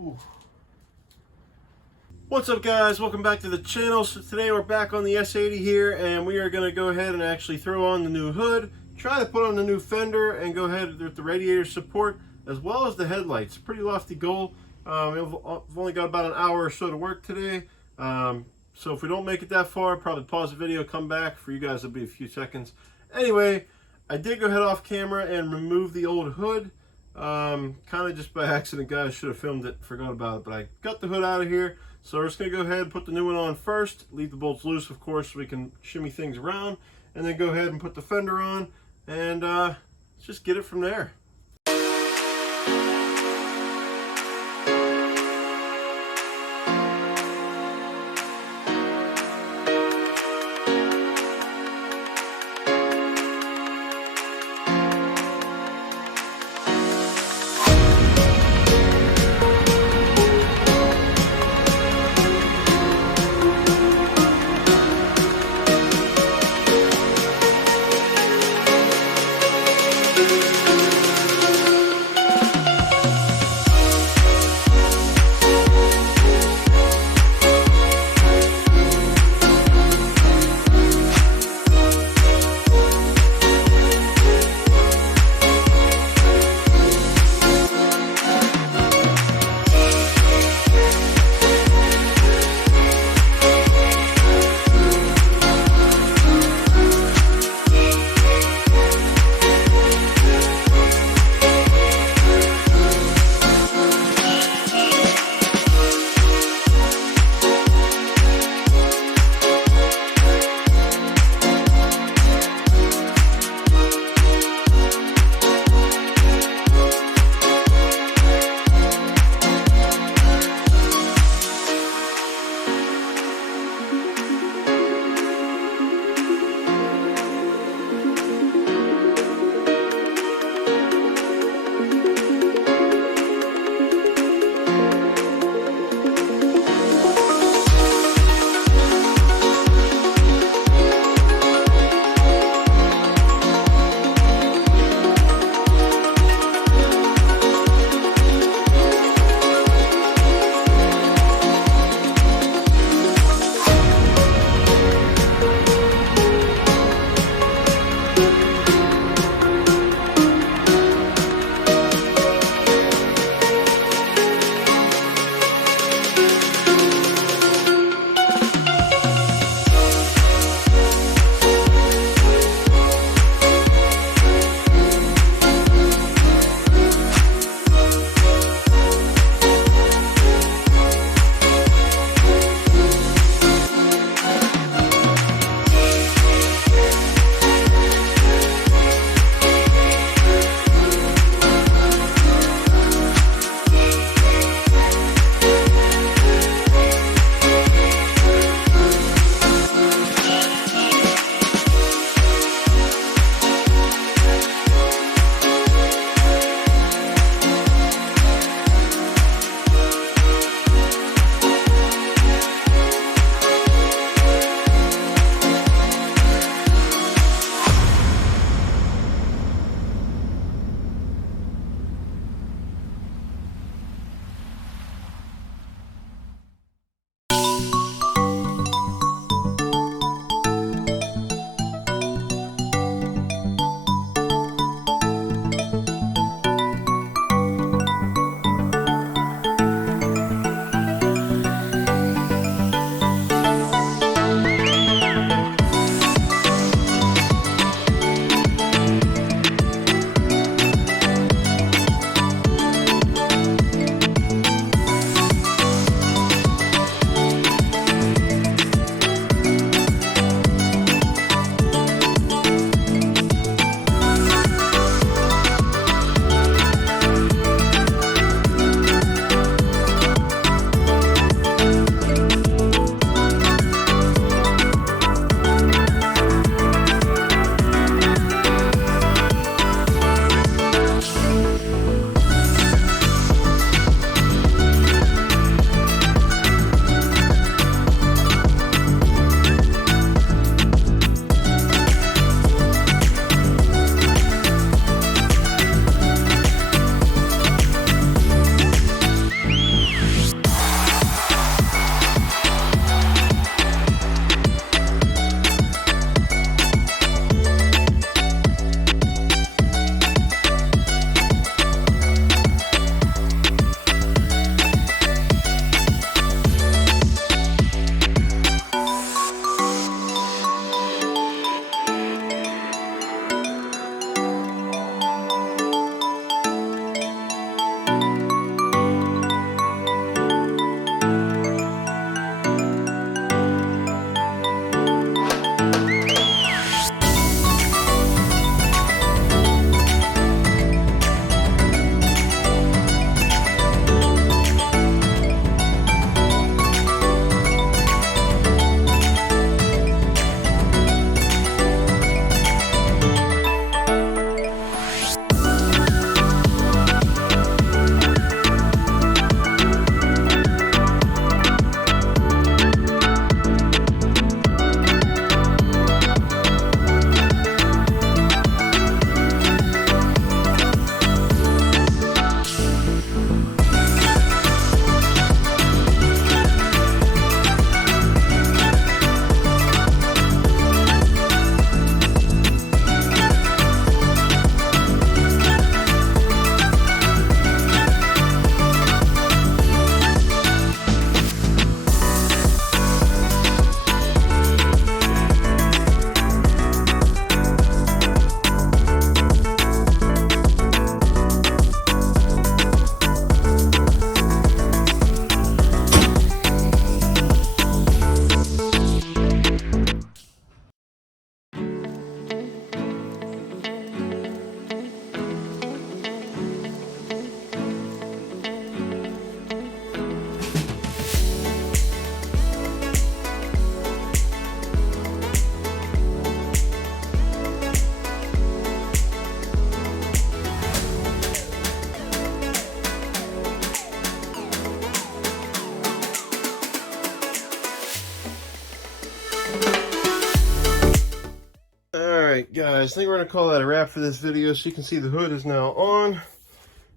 Ooh. What's up, guys? Welcome back to the channel. So today we're back on the S80 here, and we are going to go ahead and actually throw on the new hood, try to put on the new fender, and go ahead with the radiator support as well as the headlights. Pretty lofty goal. We've only got about an hour or so to work today, so if we don't make it that far, probably pause the video, come back. For you guys, it'll be a few seconds. Anyway, I did go ahead off camera and remove the old hood. Kind of just by accident, guys. Should have filmed it, forgot about it, but I got the hood out of here. So we're just going to go ahead and put the new one on first, leave the bolts loose, of course, so we can shimmy things around, and then go ahead and put the fender on, and let's just get it from there. guys, I think we're going to call that a wrap for this video. So you can see the hood is now on.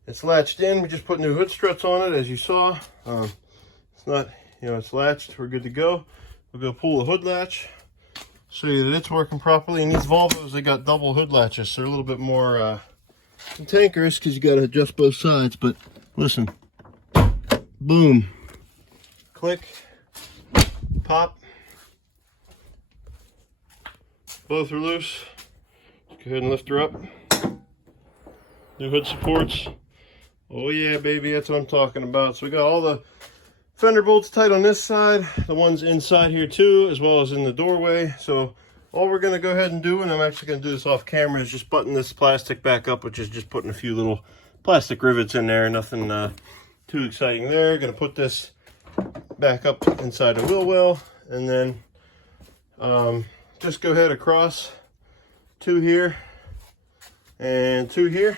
It's latched in. We just put new hood struts on it, as you saw. It's not, it's latched. We're good to go. We'll go pull the hood latch, show you that it's working properly. And these Volvos, they got double hood latches, so they're a little bit more cantankerous because you got to adjust both sides. But listen, boom, click, pop. Both are loose. Let's go ahead and lift her up. New hood supports. Oh yeah, baby, that's what I'm talking about. So we got all the fender bolts tight on this side, the ones inside here too, as well as in the doorway. So all we're going to go ahead and do, and I'm actually going to do this off camera, is just button this plastic back up, which is just putting a few little plastic rivets in there. Nothing too exciting there. Going to put this back up inside the wheel well, and then just go ahead across, two here and two here.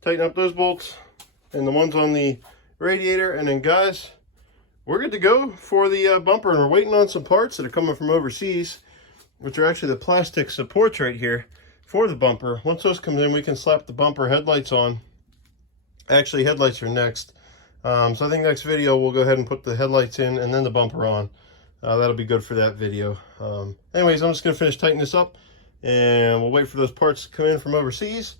Tighten up those bolts and the ones on the radiator, and then guys, we're good to go for the bumper. And we're waiting on some parts that are coming from overseas, which are actually the plastic supports right here for the bumper. Once those come in, we can slap the bumper headlights on. Actually, headlights are next. So I think next video we'll go ahead and put the headlights in and then the bumper on. That'll be good for that video. Anyways, I'm just going to finish tightening this up, and we'll wait for those parts to come in from overseas,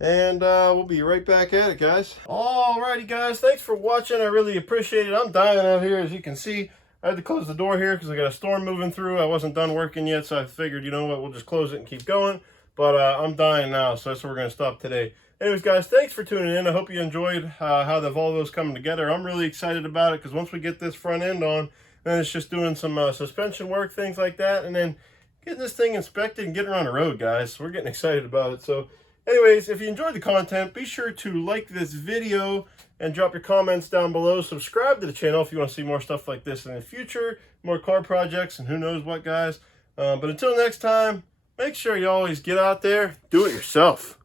and we'll be right back at it, guys. Alrighty, guys, thanks for watching. I really appreciate it. I'm dying out here, as you can see. I had to close the door here because I got a storm moving through. I wasn't done working yet, so I figured, you know what, we'll just close it and keep going. But I'm dying now, so that's where we're going to stop today. Anyways, guys, thanks for tuning in. I hope you enjoyed how the Volvo's coming together. I'm really excited about it because once we get this front end on, then it's just doing some suspension work, things like that, and then getting this thing inspected and getting her on the road, guys. We're getting excited about it. So anyways, if you enjoyed the content, be sure to like this video and drop your comments down below. Subscribe to the channel if you want to see more stuff like this in the future, more car projects, and who knows what, guys. But until next time, make sure you always get out there, do it yourself.